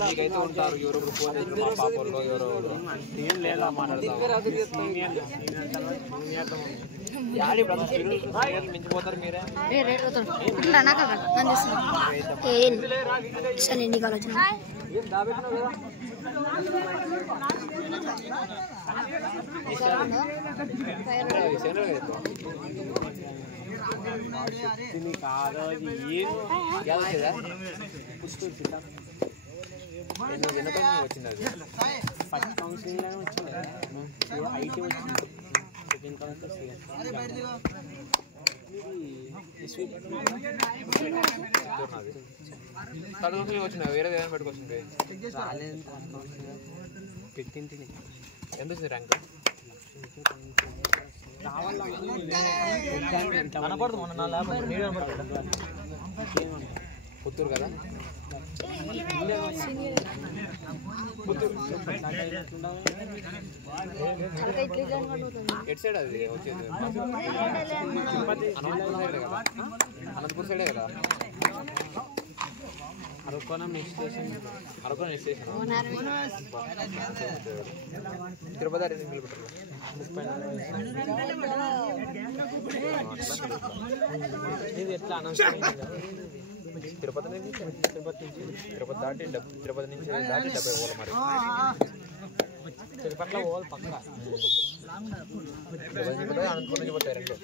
నీకైతే ఉంటారు ఎవరొకరు ఫోన్ చేసిన మా పాపల్లో ఎవరెవరు మించిపోతారు మీరే వచ్చింది అది ఫస్ట్ కౌన్సిలింగ్ వచ్చింది ఐటీ వచ్చింది సెకండ్ కౌన్సిలింగ్ వచ్చిన వేరే ఏదైనా పెట్టుకొచ్చింది పెట్టింది ఎంత వచ్చింది ర్యాంక్ కనపడదు మొన్న నా ల్యాబ్ పుత్తూరు కదా ఎట్ సైడ్ అది వచ్చేది అనంతపూర్ సైడే కదా అరకోణం నెక్స్ట్ స్టేషన్ తిరుపతి కిలోమీటర్లు 34 ఇది ఎట్లా అనౌన్స్ తిరుపతి నుంచి దాటి తిరుపతి నుంచి దాటి 70 పోవాలి మరి తిరుపతిలో పోవాలి పక్క అనంతపురం నుంచి పోతాయి రెండు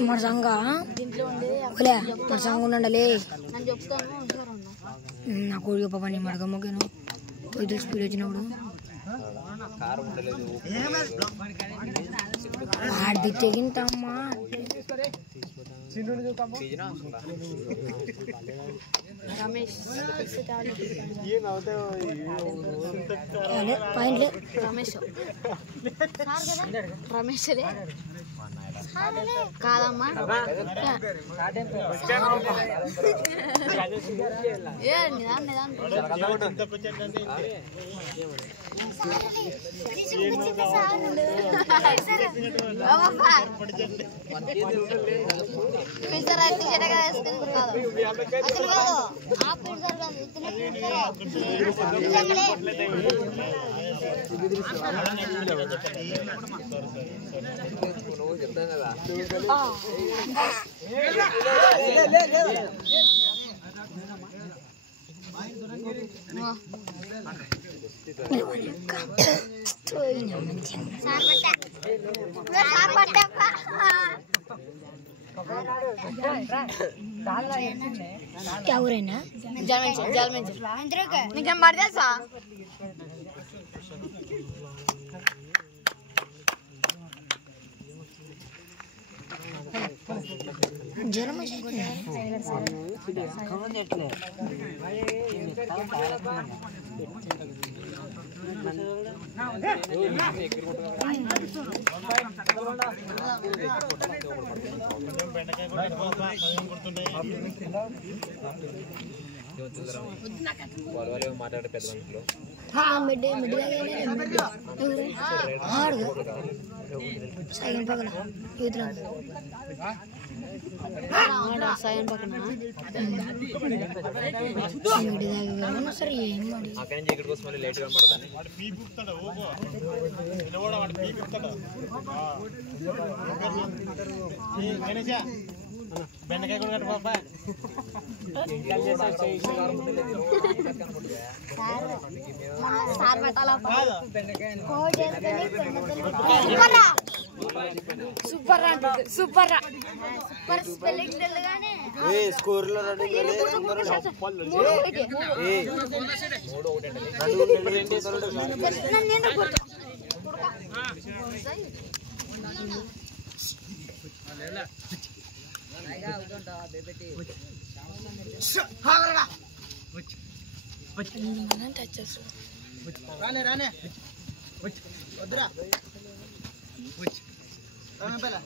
మన సంఘ మన సంఘ ఉండాలి నా కోడిగా పాప నీ మడగమ్మకేను కొద్దిగా స్పీడ్ వచ్చినప్పుడు ఆడి తెగింటమ్మా రమేష్ కాదమ్మా చెప్తాం కదా क्या हो रहा है ना जल में निकल मर जा सा जन्म మాట్లాడే పెద్ద మనుషులు साइन पकड़ा इधर साइन पकड़ना मिडी दागे सर ఏం మరి అక్కడ నుంచి ఇక్కడ కోసం మళ్ళీ లేట్ గా పడతానే వాడు పీ పుక్తాడు ఓగో నిలవడ వాడు పీ పుక్తాడు ఏ గణేశా బెండకాయ కూడా కట్టు పాపా ఇంకల్ చేసా సార్ పెట్టాలా బెండకాయ సూపర్ సూపర్ సూపర్ స్పెల్లింగ్ తెలుగానే ఏ స్కోర్ లో రెడీ ఏ మూడు ఒకటి రానే రానే వద్దురా రామే పల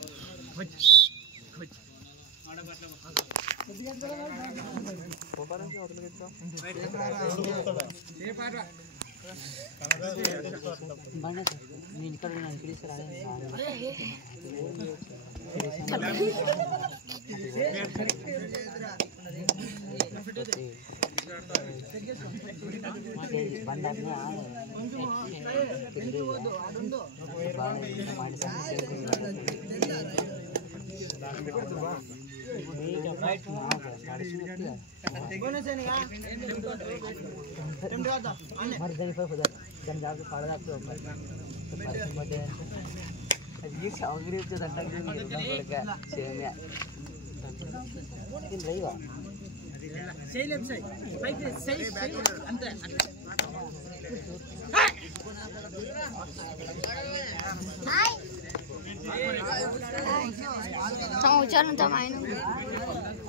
Tao chân tao mày nó.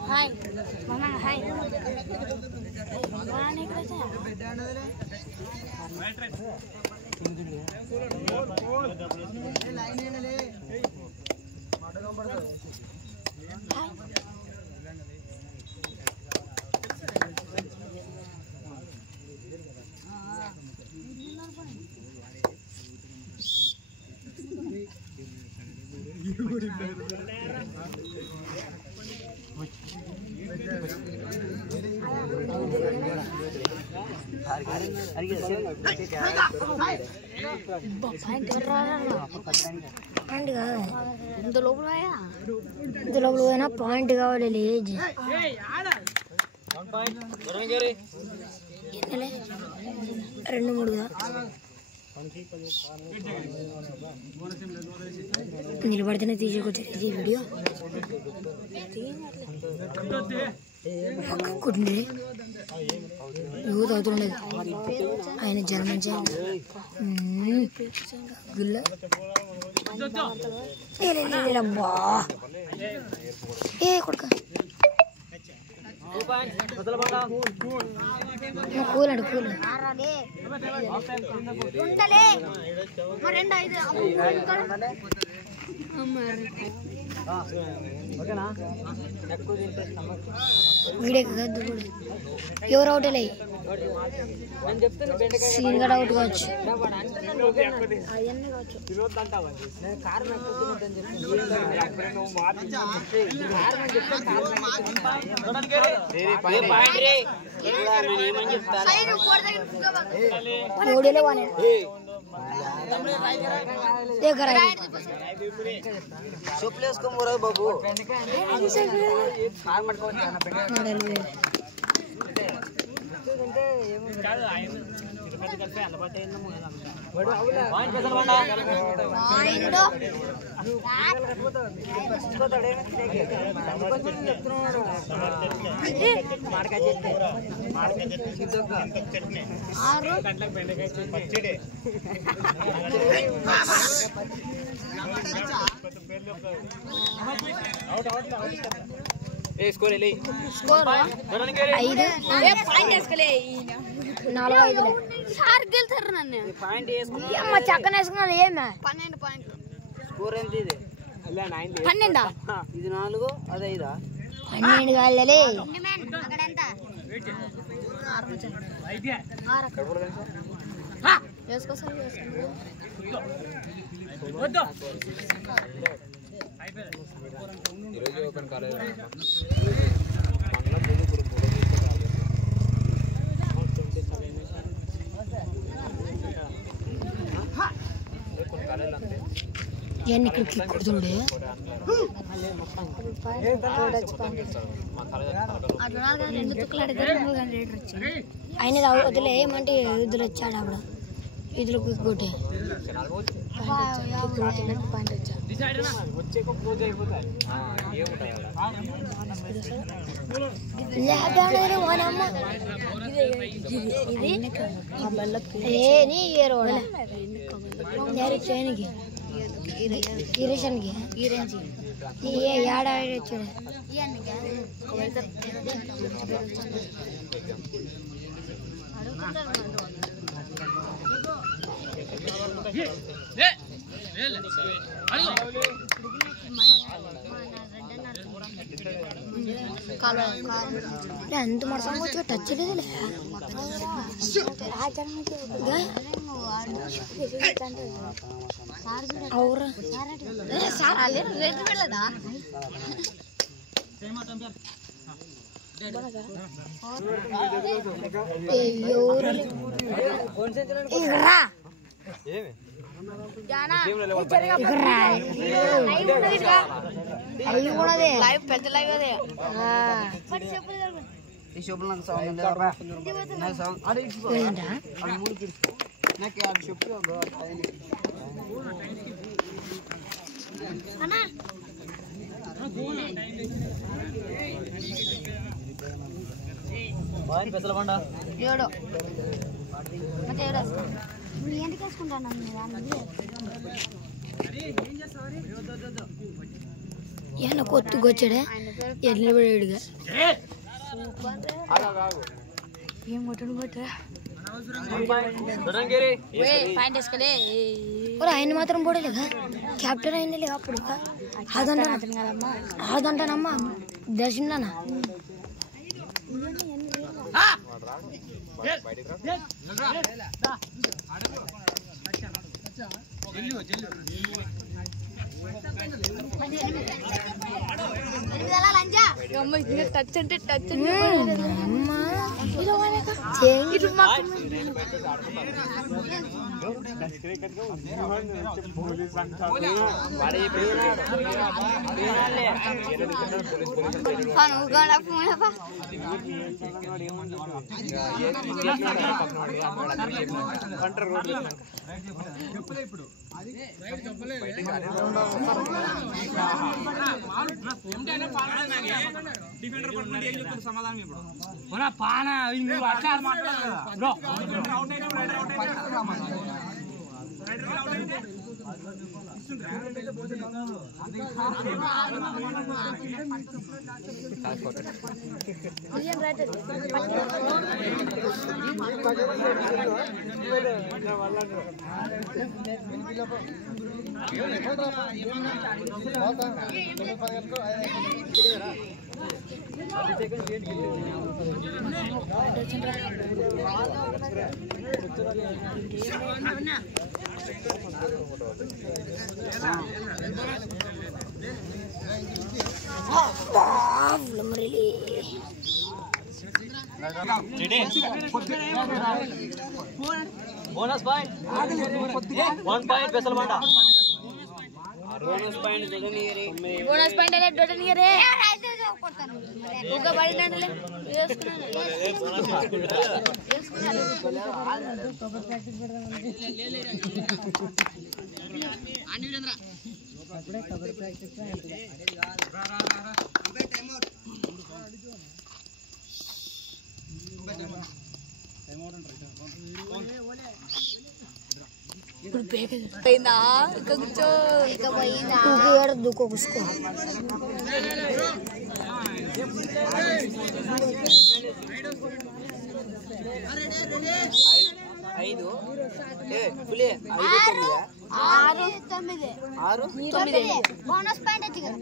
Hai. Mama hai. Mana ikut aja. Point కావాలి ఏజ్ రెండు మూడుగా నిలబడితేనే తీసుకొచ్చేది వీడియో కొట్టింది యూత్ అవుతుండదు ఆయన జనం మంచిగా గుల్ల ఏ కొడుక కూలండి కూలు వీడే కదా ఎవరు అవుట్ అయ్యి సీన్ కూడా అవుట్ కావచ్చు బాబు స్కోర్ 5 4-5 సార్ గెలుతారు నన్ను పాయింట్ వేసుకున్నా అమ్మ చక్కన వేసుకున్నాను ఏమే 12 పాయింట్లు స్కోర్ ఎంత ఇది 12 ఇది 4 అది 5 12 కాళ్ళలే అక్కడ ఎంత వేసుకో సార్ ఈరోజు ఓపెన్ కాలేజ్ ఎన్ని ఇక్కడ కొడుతుండే ఆయన వదిలే ఏమంటే ఇద్దరు వచ్చాడు అప్పుడు ఇద్దరు కొట్టే ట్రైన్కి ఇరేషన్కి ఏడాడు వచ్చాడు ఎంత మడసం వచ్చి టచ్ లేదు అవురా ఎందుకు వేసుకుంటాను ఏమన్నా కొట్టుకొచ్చాడే ఎట్లా పడాడుగా ఏం కొట్టడు కొట్టా ఆయన మాత్రం పోడేలేగా క్యాప్టెన్ అయింది అప్పుడు అదంటానమ్మా దర్శనానా టచ్ అంటే touch bonus point 1 point special मांडा बोनस पॉइंट డొటనియరే ఒక బడినండలే పోయిందా ఇక కూర్చో ఇక పోయిందా దుఃఖ కూసుకో ఐదు ఆరు తొమ్మిది బోనస్ పాయింట్ వచ్చి కదా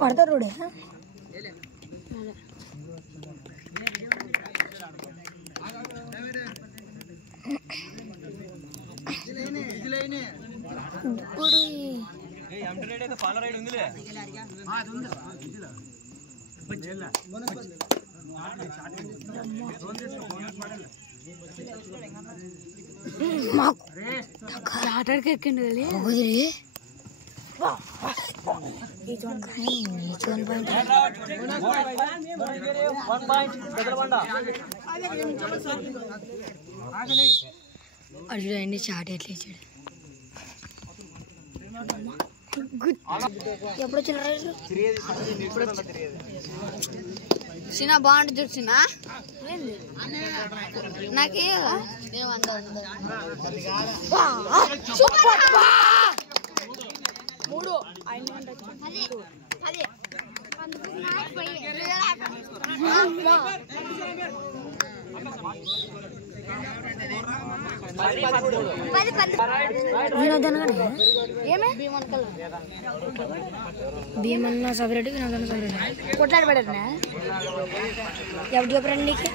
పడతారు రోడే ఇప్పుడు ఆటడికి ఎక్కిండు వదిలి అర్జున్ అన్ని చాట్ ఎట్లా ఇచ్చాడు ఎప్పుడు వచ్చిన చిన్న బాగుంటుంది చూసిన నాకే మూడు భీమన్న సపరేట్ వినోదన్న సపరేట్ కొట్లాడి పడేదా ఎవరు చెప్పరండి నీకు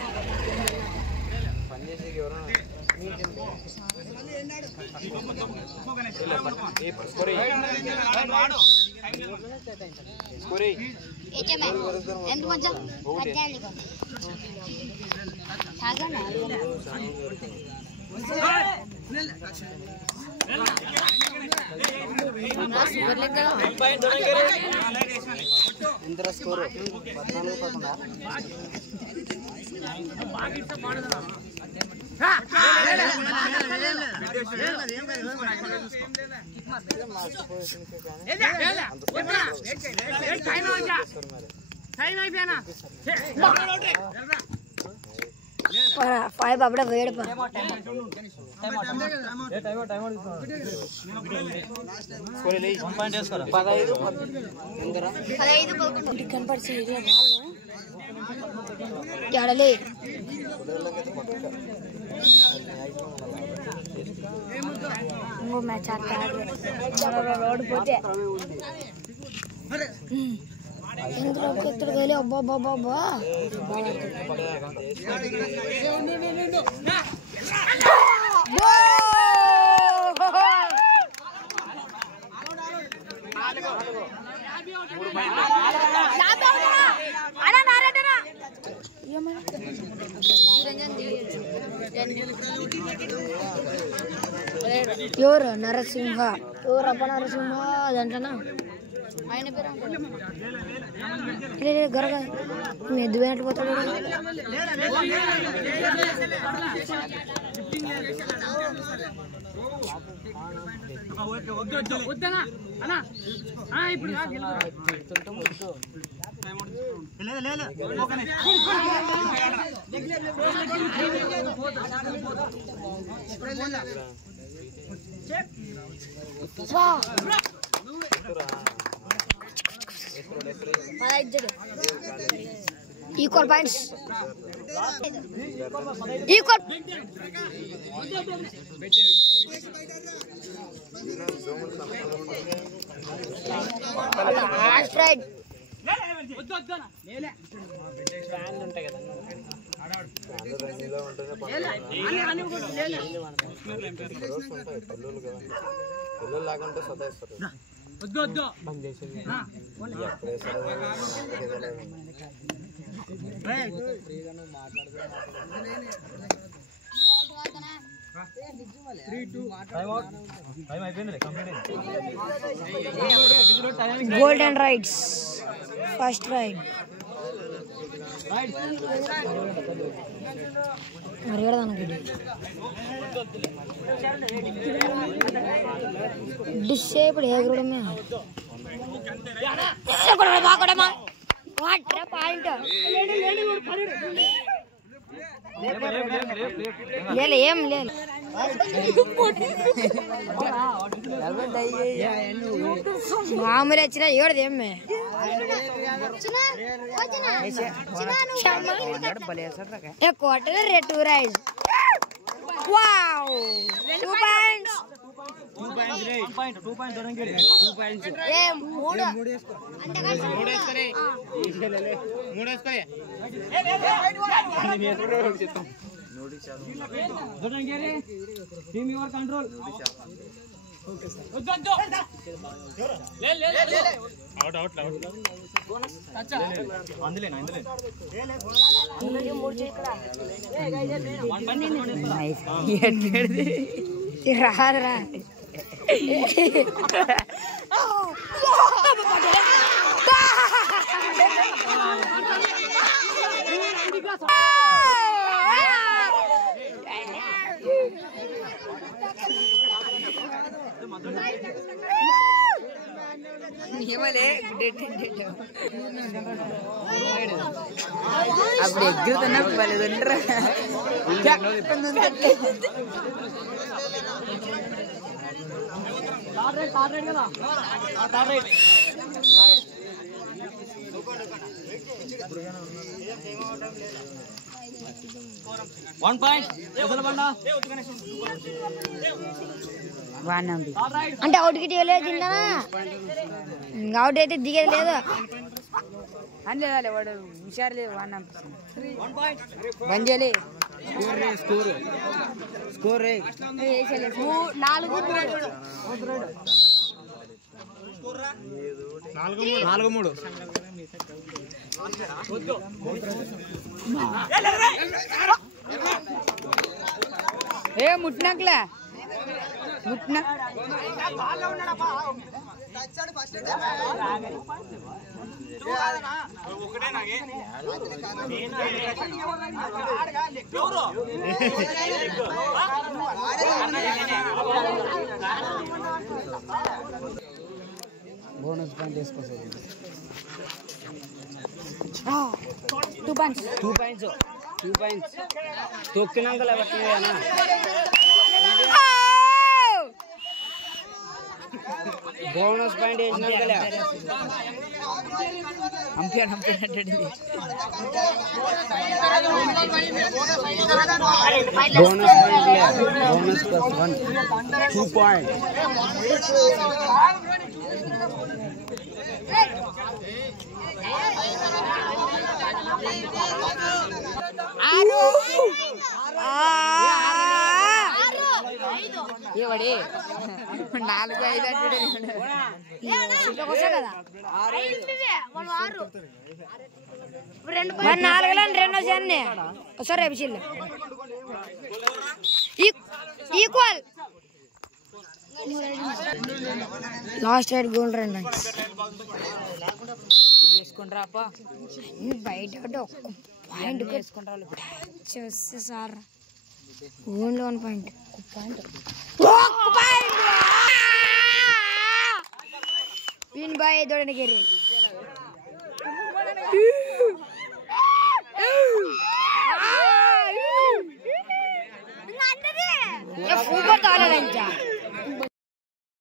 ఎంత మంచి ఎంత స్కోరు 5 అప్పుడే వేడి కనపడి ఇంకో మ్యాచ్ ఓడిపోతే ఇందులోకి ఎత్తుడు వెళ్ళి అబ్బా బాబా బా ఎవరు నరసింహ ఎవరు అప్ప నరసింహ అదంటనా ఆయన పేరు గొరగా ఎద్దు పోయినట్లు పోతాడు equal points equal last raid ఉంటాయి కదా పిల్లలు లాగా సతాయిస్తారు గోల్డెన్ రైడ్స్ ఫస్ట్ రైడ్ మరి డిసేబుల్ ఎగరడమే పాయింట్ లేదు ఏం లేదు మామూలు వచ్చినా ఏడది ఏమే quarter rate 2 raid wow 2 points రాదురా అప్పుడు ఎగ్గుతున్నా పల్లెదండ్రా అంటే అవుట్ గిట్ ఇవ్వలేదు తింటానా అవుట్ అయితే దిగేది లేదు అనలేదాలే వాడు హుషారు లేదు వాడిని బంద్ చేయలే స్కోర్ స్కోర్ 4-3 ఏ ముట్టినాకలే ముట్టినా బోనస్ పాయింట్ వేసుకోవచ్చు 2 పాయింట్స్ 2 పాయింట్స్ తొక్కినాక లేవట్లేదనా బోనస్ పాయింట్ వేసినాకలే umpire bonus point bonus +1 2 point ఏవాడే 4-5 అంటే 4 వచ్చాయి ఒకసారి రేపు ఈక్వల్ లాస్ట్ 8 గోల్ రండి వేసుకుంటారా బయట ఒక్క పాయింట్ చూస్తే sir only 1 point win by దొడని గిరి